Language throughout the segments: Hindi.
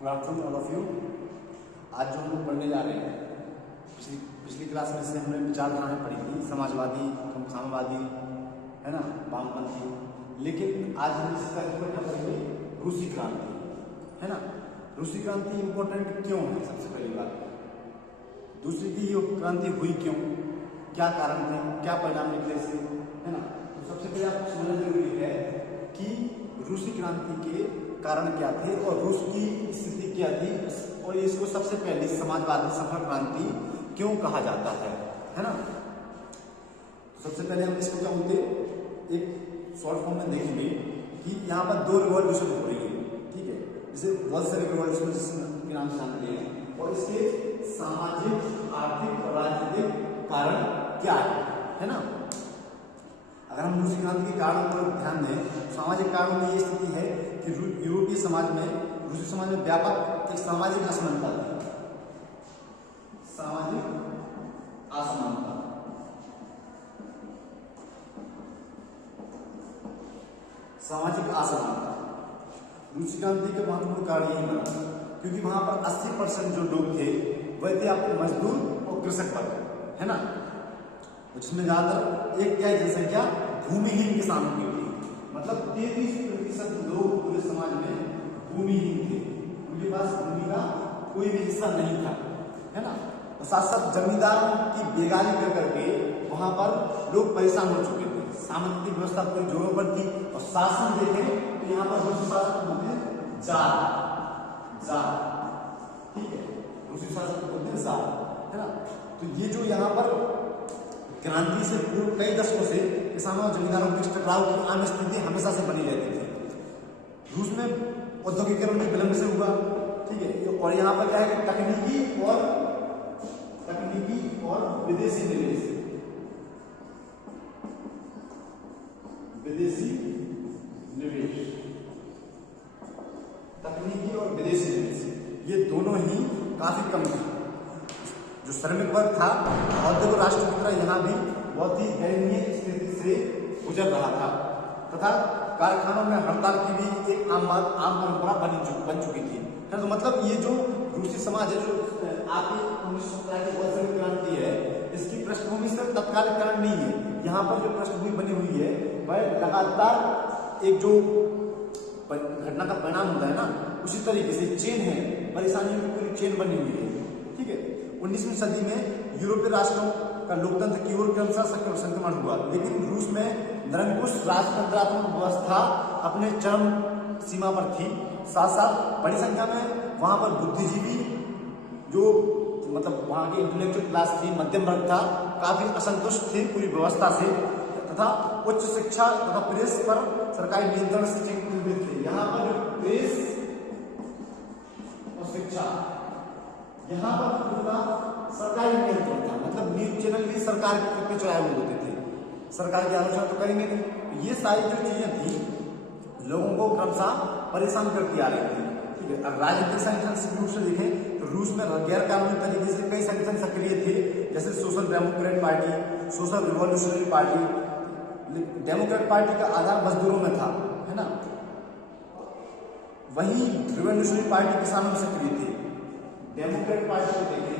Good afternoon all of you. आज जो हम लोग पढ़ने जा रहे हैं, पिछली क्लास में से हमने विचारधाराएं पढ़ी थी, समाजवादी, साम्यवादी, है ना, वामपंथी। लेकिन आज हम इसका क्या पढ़ेंगे? रूसी क्रांति, है ना। रूसी क्रांति इम्पोर्टेंट क्यों है? सबसे पहली बात। दूसरी थी, ये क्रांति हुई क्यों, क्या कारण थे, क्या परिणाम निकले इससे, है ना। तो सबसे पहले आपको समझना जरूरी है कि रूसी क्रांति के कारण क्या थे और रूस की स्थिति क्या थी, और इसको सबसे पहले समाजवादी सफल क्रांति क्यों कहा जाता है ना। तो सबसे पहले हम इसको क्या बोलते हैं, एक शॉर्ट फॉर्म में देखेंगे कि यहाँ पर दो रिवॉल्यूशन हो रही है, ठीक है। जैसे बोल्शेविक रिवॉल्यूशन जिसके नाम से जानते हैं, और इसके सामाजिक, आर्थिक और राजनीतिक कारण क्या है ना। अगर हम रूसी क्रांति के कारणों पर ध्यान दें, सामाजिक कारणों में ये स्थिति है कि यूरोपीय समाज में, रूसी समाज में व्यापक एक सामाजिक असमानता थी। सामाजिक असमानता, सामाजिक असमानता रूसी क्रांति के महत्वपूर्ण कारण यही बना, क्योंकि वहां पर 80% जो लोग थे वह थे आपके मजदूर और कृषक वर्ग, है ना। जिसमें ज्यादातर एक क्या जनसंख्या भूमिहीन किसानों की थी। मतलब 33% लोग पूरे समाज में भूमिहीन थे, उनके पास भूमि का कोई भी हिस्सा नहीं था, है ना। और साथ साथ जमींदारों की बेगारी कर करके वहां पर लोग परेशान हो चुके थे। सामंती व्यवस्था पूरी जोरों पर थी, और शासन देखें तो यहाँ पर रूसी शासन बोलते हैं जार, ठीक है। रूसी शासन बोलते हैं जार, है ना। तो ये जो यहाँ पर क्रांति से पूर्व कई दशकों से किसानों और जमींदारों के बीच टकराव की आम स्थिति हमेशा से बनी रहती थी। रूस में औद्योगिकरण भी विलंब से हुआ, ठीक है। और यहाँ पर क्या है, तकनीकी और विदेशी निवेश, तकनीकी और विदेशी निवेश, ये दोनों ही काफी कम थे। जो श्रमिक वर्ग था, औद्योगिक राष्ट्र की तरह यहाँ भी बहुत ही दयनीय स्थिति से गुजर रहा था, तथा कारखानों में हड़ताल की भी एक आम परंपरा बन चुकी थी। तो मतलब ये जो रूसी समाज है, जो आपकी 1917 की बोल्शेविक क्रांति है, इसकी पृष्ठभूमि सिर्फ तत्कालिक कारण नहीं है। यहाँ पर जो पृष्ठभूमि बनी हुई है वह लगातार एक जो घटना का परिणाम होता है ना, उसी तरीके से चेन है, परेशानियों की पूरी चेन बनी हुई है, ठीक है। 19वीं सदी में यूरोपीय राष्ट्रों का लोकतंत्र की ओर क्रमशः संक्रमण हुआ, लेकिन रूस में निरंकुश राजतंत्रात्मक व्यवस्था अपने चरम सीमा पर थी। साथ साथ बड़ी संख्या में वहां पर बुद्धिजीवी, जो मतलब वहां की इंटेलेक्चुअल क्लास थी, मध्यम वर्ग था, काफी असंतुष्ट थे पूरी व्यवस्था से, तथा उच्च शिक्षा तथा प्रेस पर सरकारी नियंत्रण से चिंतित थे। यहाँ पर जो प्रेस और शिक्षा, यहाँ पर पूरा सरकारी नियंत्रण था। मतलब न्यूज चैनल भी सरकार के चलाए हुए होते थे, सरकार की आलोचना तो करेंगे नहीं। ये सारी जो चीजें थी लोगों को क्रमशः परेशान करती आ रही थी, ठीक है। अब राजनीतिक संगठन रूप से देखें तो रूस में गैर कानूनी तरीके से कई संगठन सक्रिय थे, जैसे social Democrat party, social revolutionary party. Democrat party का आधार मजदूरों में था, है ना। वहीं रिवॉल्यूशनरी पार्टी किसानों में सक्रिय थी। डेमोक्रेट पार्टी को देखें,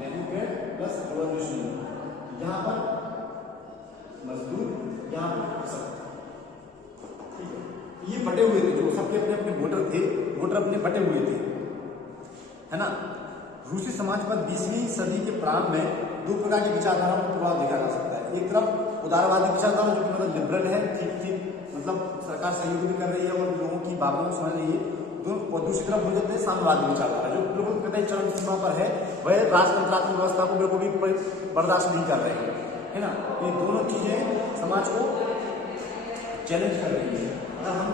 डेमोक्रेट प्लस रिवॉल्यूशनरी, यहाँ पर मजदूर, यहाँ पर कृषक, ठीक है। ये बटे हुए थे, जो सबके अपने अपने वोटर थे, वोटर अपने बटे हुए थे, है ना। रूसी समाज पर 20वीं सदी के प्रारंभ में दो प्रकार की विचारधाराओं का प्रभाव देखा जा सकता है। एक तरफ उदारवादी विचारधारा, जो कि मतलब लिबरल है, ठीक, मतलब सरकार सहयोग भी कर रही है और लोगों की बातों को समझ रही है, और दूसरी तरफ हो जाते हैं साम्यवादी विचारधारा, जो बिल्कुल कतई चरम सीमा पर है, वह राजतंत्रात्मक व्यवस्था को बिल्कुल भी बर्दाश्त नहीं कर रहे हैं, है ना। ये दोनों चीजें समाज को चैलेंज कर रही है। अगर हम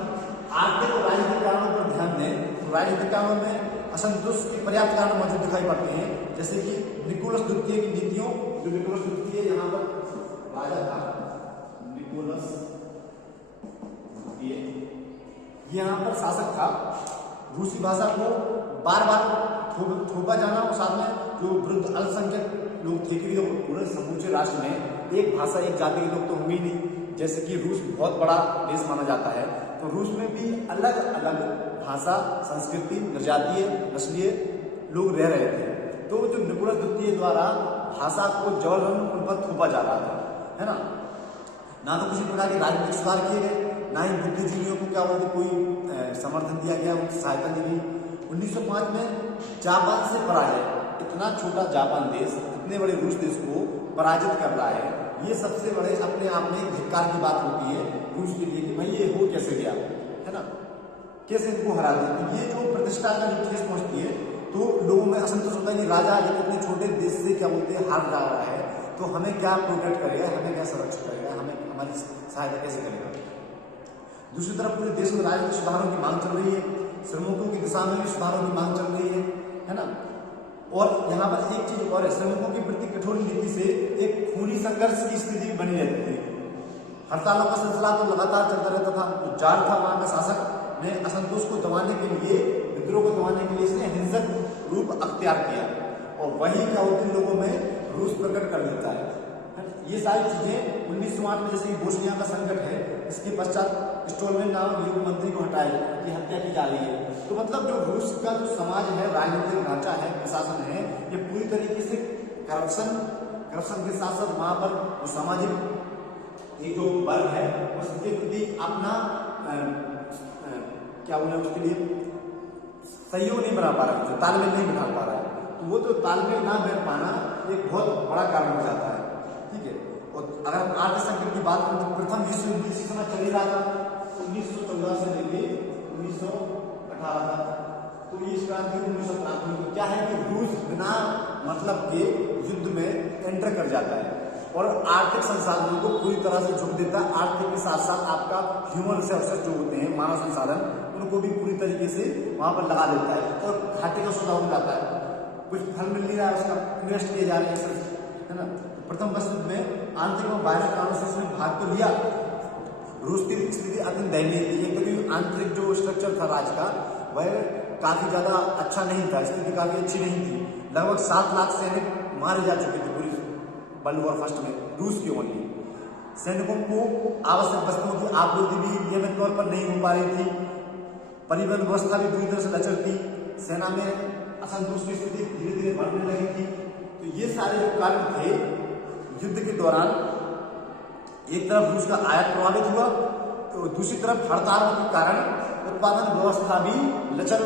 आर्थिक और राजनीतिक कारणों पर ध्यान दें तो राजनीतिक कारणों में असंतुष्ट के पर्याप्त कारण मौजूद दिखाई पड़ते हैं, जैसे कि निकोलस द्वितीय की नीतियों, जो निकोलस द्वितीय यहाँ पर राजा था, निकोलस द्वितीय यहाँ पर शासक था, रूसी भाषा को बार बार थोपा जाना, और साथ में जो वृद्ध अल्पसंख्यक लोग थे, क्योंकि पूरे समूचे राष्ट्र में एक भाषा एक जाति के लोग तो होंगे ही नहीं, जैसे कि रूस बहुत बड़ा देश माना जाता है, तो रूस में भी अलग अलग भाषा, संस्कृति, नजातीय, नस्लीय लोग रह रहे थे। तो जो निकोलस द्वितीय द्वारा भाषा को जबरन उन पर थोपा जा रहा था, है ना तो किसी प्रकार के राजनीतिक सुधार किए गए, ना ही बुद्धिजीवियों को क्या बोलते कोई समर्थन दिया गया, उनकी सहायता दी गई। 1905 में जापान से पराजय, इतना छोटा जापान देश इतने बड़े रूस देश को पराजित कर रहा है, ये सबसे बड़े अपने आप में धिक्कार की बात होती है रूस के लिए कि भाई ये हो कैसे गया, है ना, कैसे इनको हरा दिया। तो ये जो प्रतिष्ठा का जो ठेस पहुंचती है तो लोगों में असंतोष होता है कि राजा जब इतने छोटे देश से क्या बोलते हैं हार जा रहा है तो हमें क्या प्रोटेक्ट करेगा, हमें क्या संरक्षित करेगा, हमें हमारी सहायता कैसे करेगा। दूसरी तरफ पूरे देश में राजनीतिक सुधारों की मांग चल रही है, श्रमिकों की दिशा में भी सुधारों की मांग चल रही है ना। और यहाँ पर एक चीज और है, श्रमिकों के प्रति कठोर नीति से एक खूनी संघर्ष की स्थिति बनी रहती थी। हड़तालों का सिलसिला तो लगातार चलता रहता था। तो जाट था वहां का शासक ने असंतोष को दबाने के लिए, विद्रोह को दबाने के लिए इसने हिंसक रूप अख्तियार किया और वही का उन लोगों में रूस प्रकट कर देता है। ये सारी चीजें 1908 में जैसे बोस्निया का संकट है, इसके पश्चात स्टोलमैन नाम युग मंत्री को हटाया कि हत्या की जा रही है। तो मतलब जो रूस का जो समाज है, राजनीतिक ढांचा है, प्रशासन है, ये पूरी तरीके से करप्शन के साथ साथ वहां पर जो सामाजिक एक जो वर्ग है उसके प्रति अपना क्या बोले उसके लिए सहयोग नहीं बना पा रहा है, जो तालमेल नहीं बना पा रहा है। तो वो तो तालमेल ना बैठ पाना एक बहुत बड़ा कारण हो जाता है, ठीक है। और अगर हम आर्थिक संकट की बात करें तो प्रथम विश्व युद्ध इसी समय चल ही रहा था, 1914 से लेके 1918 तक। तो ये क्रांति 1917 में क्या है कि रूस बिना मतलब के युद्ध में एंटर कर जाता है और आर्थिक संसाधनों को पूरी तरह से झुक देता है। आर्थिक के साथ साथ आपका ह्यूमन रिसोर्सेज जो होते हैं, मानव संसाधन, उनको भी पूरी तरीके से वहां पर लगा देता है और घाटे का सौदा हो जाता है, कुछ फल मिल नहीं रहा है, उसका इन्वेस्ट किए जा रहे हैं, है ना। प्रथम विश्व युद्ध में आंतरिक और बाहरी कारणों से उसने भाग तो लिया। रूस की स्थिति अत्यंत दयनीय थी, क्योंकि आंतरिक जो स्ट्रक्चर था राज्य का वह काफी ज्यादा अच्छा नहीं था, स्थिति काफी अच्छी नहीं थी। लगभग 7 लाख सैनिक मारे जा चुके थे पूरी वर्ल्ड वॉर फर्स्ट में रूस के ओनली। सैनिकों को आवश्यक वस्तुओं की आपूर्ति भी नियमित तौर पर नहीं हो पा रही थी, परिवहन व्यवस्था भी पूरी तरह से लचर थी, सेना में असंतोष की स्थिति धीरे धीरे बढ़ने लगी थी। तो ये सारे जो कारण थे युद्ध के दौरान, एक तरफ रूस का आयात प्रभावित हुआ तो दूसरी तरफ हड़तालों के कारण उत्पादन व्यवस्था भी लचर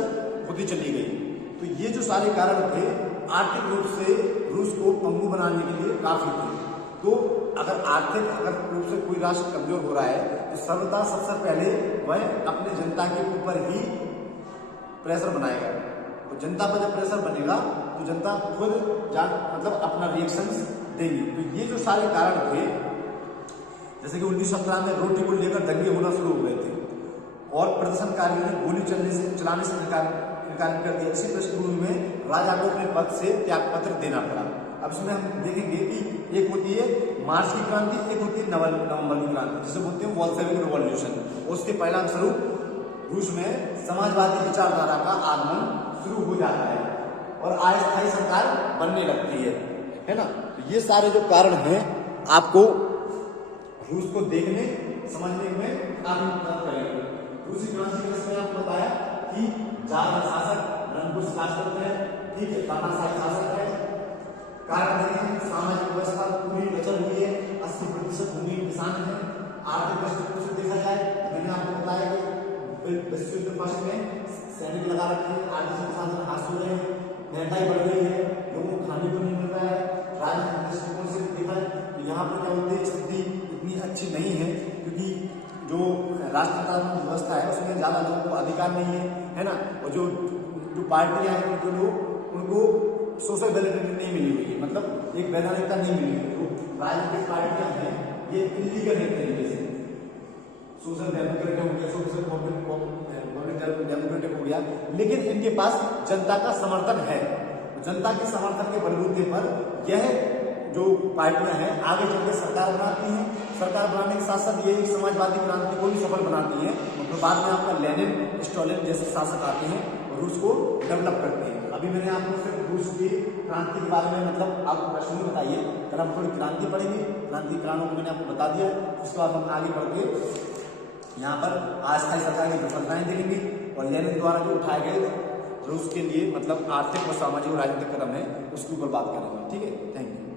होती चली गई। तो ये जो सारे कारण थे आर्थिक रूप से रूस को पंगु बनाने के लिए काफी थे। तो अगर रूप से कोई राष्ट्र कमजोर हो रहा है तो सर्वथा सबसे पहले वह अपने जनता के ऊपर ही प्रेशर बनाएगा। तो जनता पर जब प्रेशर बनेगा तो जनता खुद मतलब अपना रिएक्शन देगी। तो ये जो सारे कारण थे, जैसे कि 1917 में रोटी को लेकर दंगे होना शुरू हो गए थे और प्रदर्शनकारियों ने गोली चलाने से इनकार कर दिया। इसी पृष्ठभूमि में राजा को अपने पद से त्यागपत्र देना पड़ा। अब इसमें हम देखेंगे कि एक होती है मार्च की क्रांति, एक होती है नवंबर की क्रांति, जिसे बोलते हैं बोल्शेविक रिवॉल्यूशन। उसके परिणाम स्वरूप रूस में समाजवादी विचारधारा का आगमन शुरू हो जाता है और अस्थायी सरकार बनने लगती है ना। ये सारे जो कारण हैं आपको रूस को देखने समझने में काफी मदद करेंगे। रूसी क्रांति में आपको बताया कि ज़्यादा शासक रंगपुर शासक है, ठीक है, तानाशाही शासक है। कारण देखिए सामाजिक व्यवस्था पूरी लचर हुई है, 80% भूमि किसान है। आर्थिक दृष्टिकोण से देखा जाए, मैंने आपको बताया कि विश्व युद्ध फर्स्ट में सैनिक लगा रखे हैं, आर्थिक संसाधन हाथ हो रहे हैं, महंगाई बढ़ गई है, लोगों को खाने को नहीं मिल रहा है। राजनीतिक दृष्टिकोण से देखा जाए तो यहाँ पर क्या बोलते हैं स्थिति इतनी अच्छी नहीं है, क्योंकि जो राष्ट्रतांत्रिक व्यवस्था है उसमें ज्यादा लोगों को अधिकार नहीं है ना। और जो पार्टियां हैं उनको सोशल वैलिडिटी नहीं मिली हुई है, मतलब एक वैधानिकता नहीं मिली हुई। जो राजनीतिक पार्टियां हैं ये इलीगल है तरीके से, सोशल डेमोक्रेटिक हो गया, सोशल डेमोक्रेटिक हो गया, लेकिन इनके पास जनता का समर्थन है। जनता के समर्थन के बलबूते पर यह जो पार्टियां हैं आगे चलकर सरकार बनाती हैं। सरकार बनाने के साथ साथ ये समाजवादी क्रांति को भी सफल बनाती हैं। तो बाद में आपका लेनिन, स्टॉलिन जैसे शासक आते हैं और रूस को डेवलप करते हैं। अभी मैंने आपको सिर्फ रूस की क्रांति के बारे में मतलब आपको प्रश्न में बताइए, अगर हम थोड़ी क्रांति पढ़ेंगे, क्रांति कारणों को मैंने आपको बता दिया, उसके बाद हम आगे बढ़ के यहाँ पर अस्थायी सरकार की विफलताएं देखेंगे और लेनिन द्वारा जो उठाए गए रूस के लिए मतलब आर्थिक और सामाजिक और राजनीतिक कदम है उसके ऊपर बात करेंगे। ठीक है, थैंक यू।